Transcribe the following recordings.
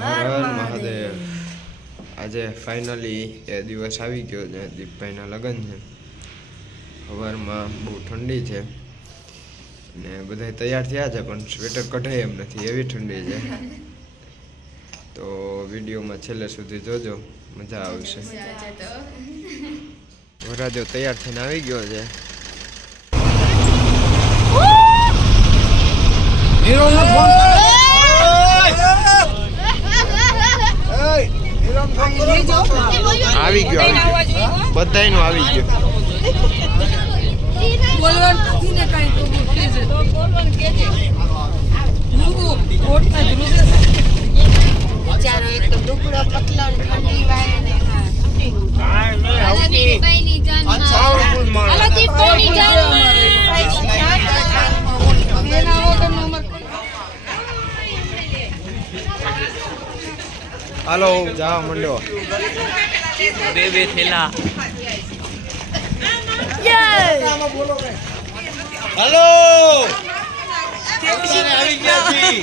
હર હર મહાદેવ। આજે ફાઇનલી એ દિવસ આવી ગયો છે, દીપભાઈના લગ્ન છે। સવારમાં બહુ ઠંડી છે ને બધા તૈયાર થયા છે, પણ સ્વેટર કઢાય એમ નથી, એવી ઠંડી છે। તો વિડીયોમાં છેલ્લે સુધી જોજો, મજા આવશે। વરાજો તૈયાર થઈને આવી ગયો છે। આવી ગયો બધાયનું આવી ગયો। બોલવાનું નથી ને કાઈ તો કેજે તો બોલવાનું કેજે કોટના ધ્રુજે વિચારો એક તો દુકડો પતલો ઠંડી વાય ને અલગી ભાઈની જાનમાં અલગી કોની જાનમાં એના વગરનો મત હાલો જાવ મંડ્યો બે થેલા હાલો આવી ગયા છી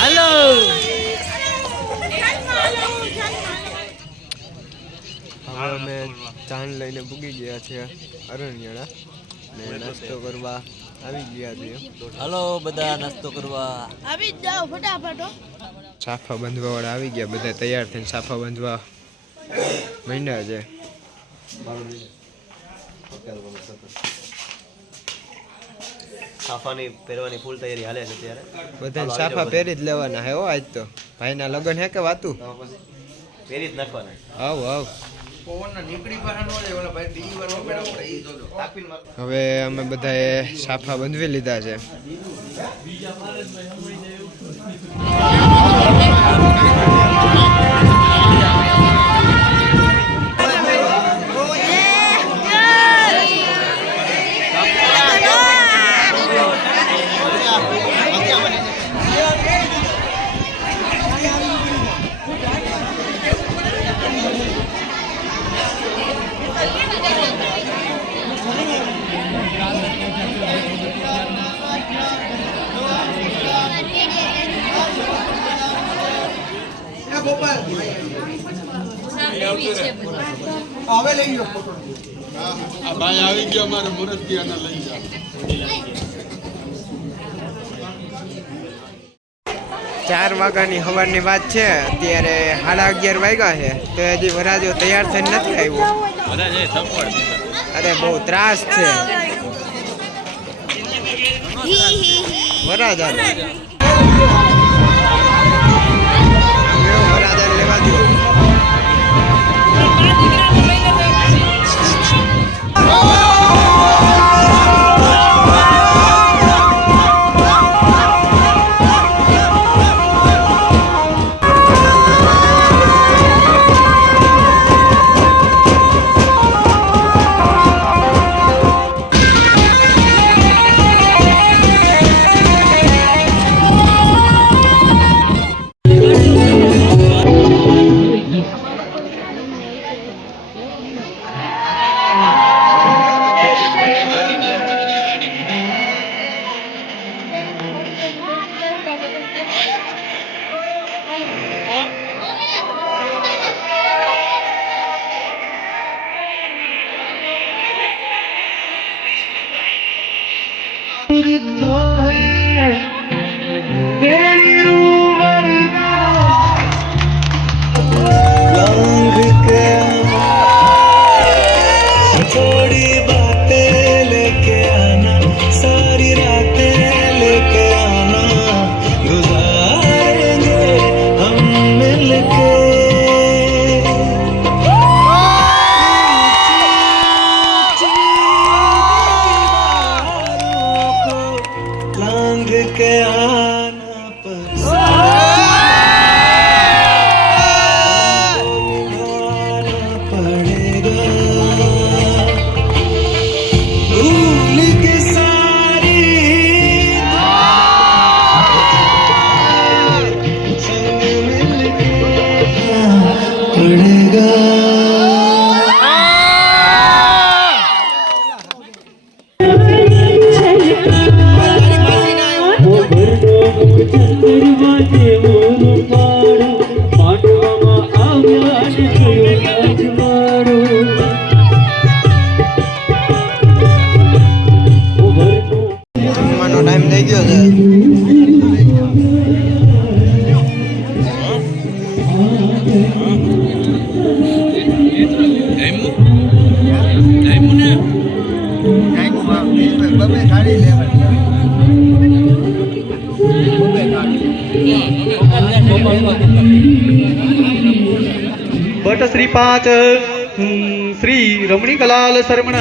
હાલો હવે અમે ચાન લઈને પૂગી ગયા છે અરણ્યડા ને નાસ્તો કરવા આવી ગયા છે। હાલો બધા નાસ્તો કરવા આવી જાઓ ફટાફટ સાફા બાંધવા વાળા આવી ગયા, બધા તૈયાર થઈને સાફા બાંધવા માંડ્યા છે। સાફાની પહેરવાની ફૂલ તૈયારી હાલે છે ત્યારે બધા સાફા પહેરી જ લેવાના હે હો। આજ તો ભાઈના લગ્ન હે કે વાતું પહેરી જ નાખવાના। આવ આવ હવે અમે બધાએ સાફા બંધવી લીધા છે। હવે લઈ લો ફોટો। આ ભાઈ આવી ગયો અમારે મુરત કિયાના લઈ જાઓ। 4 વાગ્યાની સવારની વાત છે, અત્યારે 11:30 વાગ્યા છે તો હજી વરાજો તૈયાર થઈને નથી આવ્યો। અરે બહુ ત્રાસ છે વરાજાને લેવા દો। पड़ेगा। થઈ ગયો છે. ભટ્ટ શ્રી 5 શ્રી રમણી કલાલ શરમણ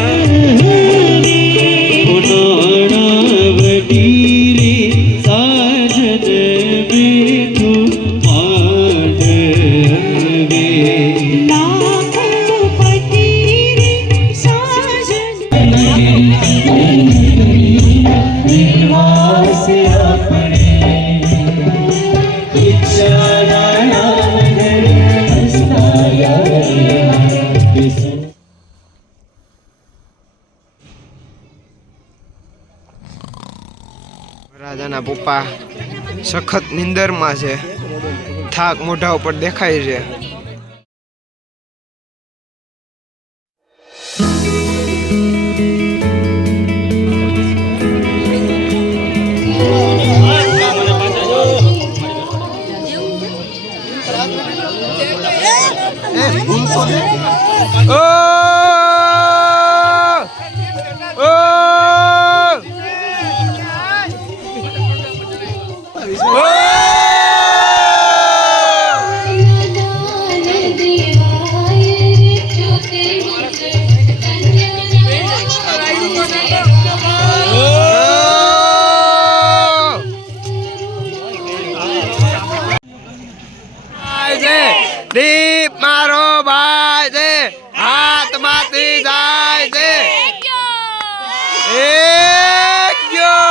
રાજાના પપ્પા સખત નિંદરમાં છે. થાક મોઢા ઉપર દેખાય છે. દીપ મારો ભાઈ છે, હાથમાંથી જાય છે. એક ગયો.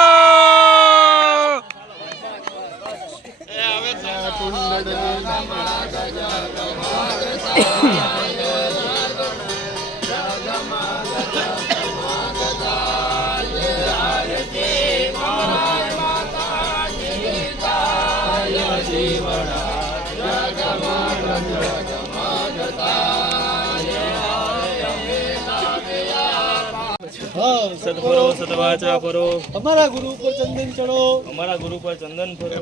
સતફરો સતવાચા ફરો, અમારા ગુરુ ઉપર ચંદન ચડો. અમારા ગુરુ પર ચંદન ફરો.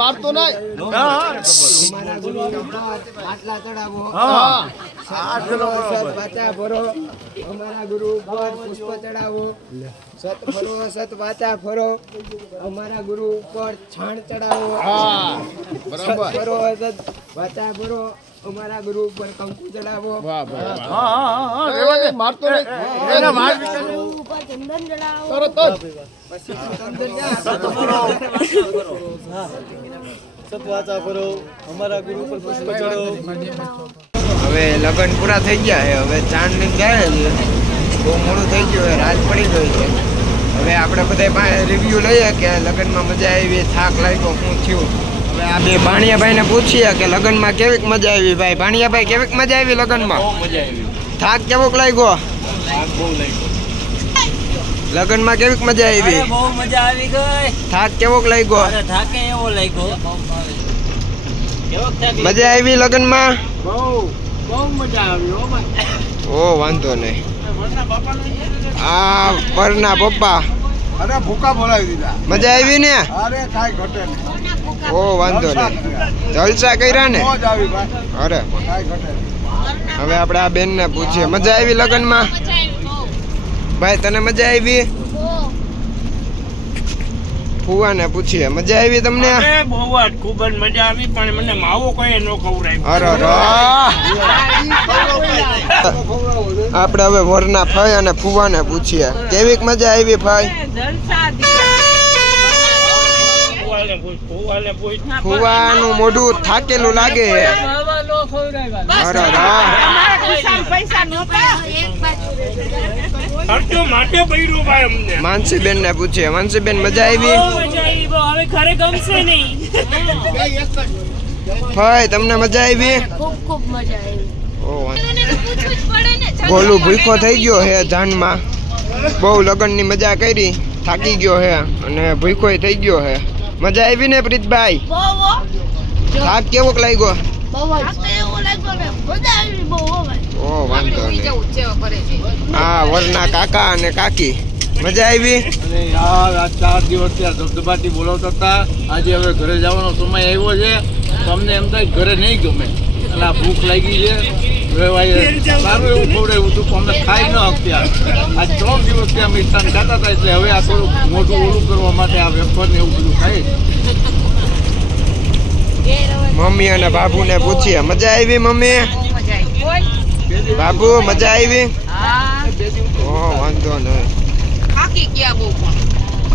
મારતો નહીં. આટલા ચડાવો. વાચા ફરો. અમારા ગુરુ ઉપર પુષ્પ ચડાવો. સત ફરો સત વાચા ફરો. અમારા ગુરુ ઉપર છાણ ચડાવો. સત ફરો સત વાચા ફરો. અમારા ગુરુ ઉપર કંકુ ચડાવો. મારતો નહીં. ગુરુ ઉપર ચંદન ચડાવો. પછી ચંદન સતવાચા ફરો, અમારા ગુરુ ઉપર પુષ્પ ચડો. હવે લગ્ન પૂરા થઈ ગયા છે. હવે ચાંદ ને ગયા છે. બહુ મોડું થઈ ગયું છે. રાત પડી ગઈ છે. હવે આપણે બધા પાસે રિવ્યુ લઈએ કે લગ્નમાં મજા આવી, થાક લાગ્યો, શું થયું. હવે આ બે ભાણિયાભાઈને પૂછીએ કે લગ્નમાં કેવીક મજા આવી. ભાઈ ભાણિયાભાઈ કેવીક મજા આવી લગ્નમાં? થાક કેવોક લાગ્યો? લગ્નમાં કેવીક મજા આવી? બહુ મજા આવી ગઈ. થાક કેવોક લાગ્યો? અરે થાકે એવો લાગ્યો. કેવોક થાકી? મજા આવી લગ્નમાં? બહુ મજા આવી હો ભાઈ. ઓ વાંધો નહીં. આ પરના પપ્પા અરે ભૂકા બોલાવી દીધા. મજા આવી ને? અરે કાંઈ ઘટે નહીં. ઓ વાંધો નહીં. જલસા કર્યા ને? મોજ આવી ભાઈ. અરે કાંઈ ઘટે નહીં. હવે આપણે આ બેનને પૂછીએ મજા આવી લગ્નમાં? ભાઈ તને મજા આવી? ફુવાને પૂછીએ મજા આવી તમને? બહુ જ ખૂબ જ મજા આવી, પણ મને માવો કોઈ ન ખવડાવ્યો. અરે આપણે હવે વરના ફઈ અને ફુવાને પૂછીએ કેવીક મજા આવી ફઈ? ફુવાનું મોઢું થાકેલું લાગે. અરે ખર્ચો માટે પડ્યો ભાઈ અમને. માનસીબેન ને પૂછીએ માનસીબેન મજા આવી? હવે ખરે ગમશે નહીં. ફઈ તમને મજા આવી? ખૂબ ખૂબ મજા આવી. ઓ ગોલું ભૂખો થઈ ગયો હે જાનમાં. બહુ લગ્નની મજા કરી, થાકી ગયો હે અને ભૂખોય થઈ ગયો હે. મજા આવી ને પ્રીતભાઈ? થાક કેવોક લાગ્યો? ઓ વાંધો નહીં. જવું સેવા કરે છે હા વરના કાકા અને કાકી મજા આવી. અને યાર આ 4 દિવસ ત્યાં ધબધબાટી બોલાવતા હતા. આજે હવે ઘરે જવાનો સમય આવ્યો છે તો અમને એમ થાય ઘરે નહીં ગમે. એટલે આ ભૂખ લાગી છે. વેવાઈએ સારું એવું ખવડાવ્યું હતું પણ અમે ખાઈ ન શક્યા. આ 3 દિવસથી અમે મિષ્ટાન ખાતા હતા એટલે હવે આ થોડું મોઢું ઓલું કરવા માટે આ વેફર ને એવું બધું ખાઈ. મમ્મી અને બાબુને પૂછીએ મજા આવી મમ્મી બાબુ મજા આવી. ઓ વાંધો નહીં. થાકી ગયા બહુ પણ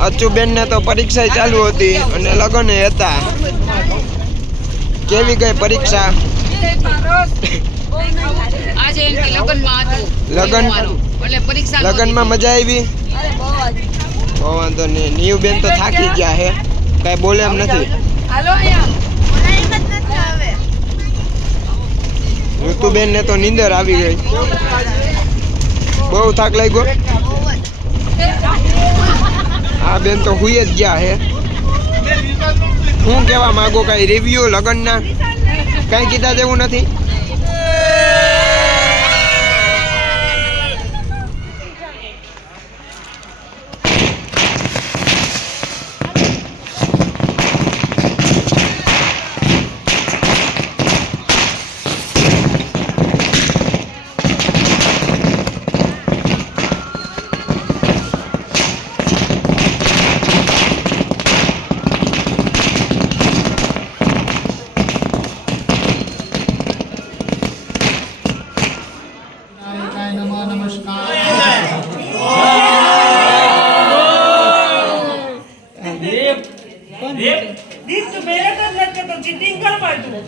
અચ્ચુબેન ને તો પરીક્ષા ચાલુ હતી અને લગ્ન હતા. કેવી ગઈ પરીક્ષા? આજે એમ કે લગનમાં હતું એટલે પરીક્ષા લગ્નમાં મજા આવી. ઓ વાંધો નહીં. નીયુબેન તો થાકી ગયા હે કઈ બોલે એમ નથી. ઋતુબેન ને તો નીંદર આવી ગઈ. બહુ થાક લાગ્યો. આ બેન તો હુઈ જ ગયા હે. હું કહેવા માંગુ કઈ રિવ્યુ લગ્નના કઈ કીધા જેવું નથી.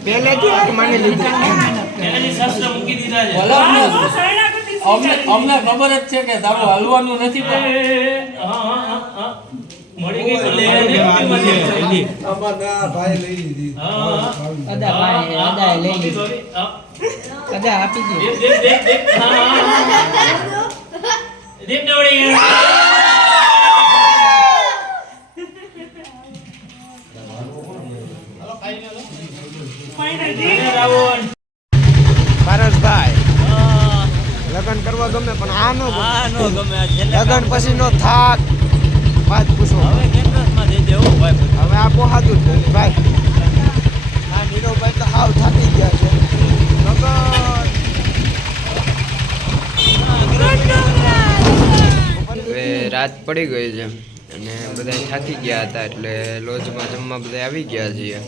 પહેલેથી હાર માની લીધું. અમને ખબર જ છે કે તારું હલવાનું નથી પણ મળી ગઈ તો લે અમારા ભાઈ લઈ લીધી. પારસભાઈ લગ્ન કરવા ગમે પણ આ નો ગમે. લગ્ન પછી નો થાક વાત પૂછો. હવે આ પોહાતું જ નથી ભાઈ. આ નીરવભાઈ તો હાવ થાકી ગયા છે. હવે રાત પડી ગઈ છે અને બધા થાકી ગયા હતા એટલે લોજમાં જમવા બધા આવી ગયા છીએ.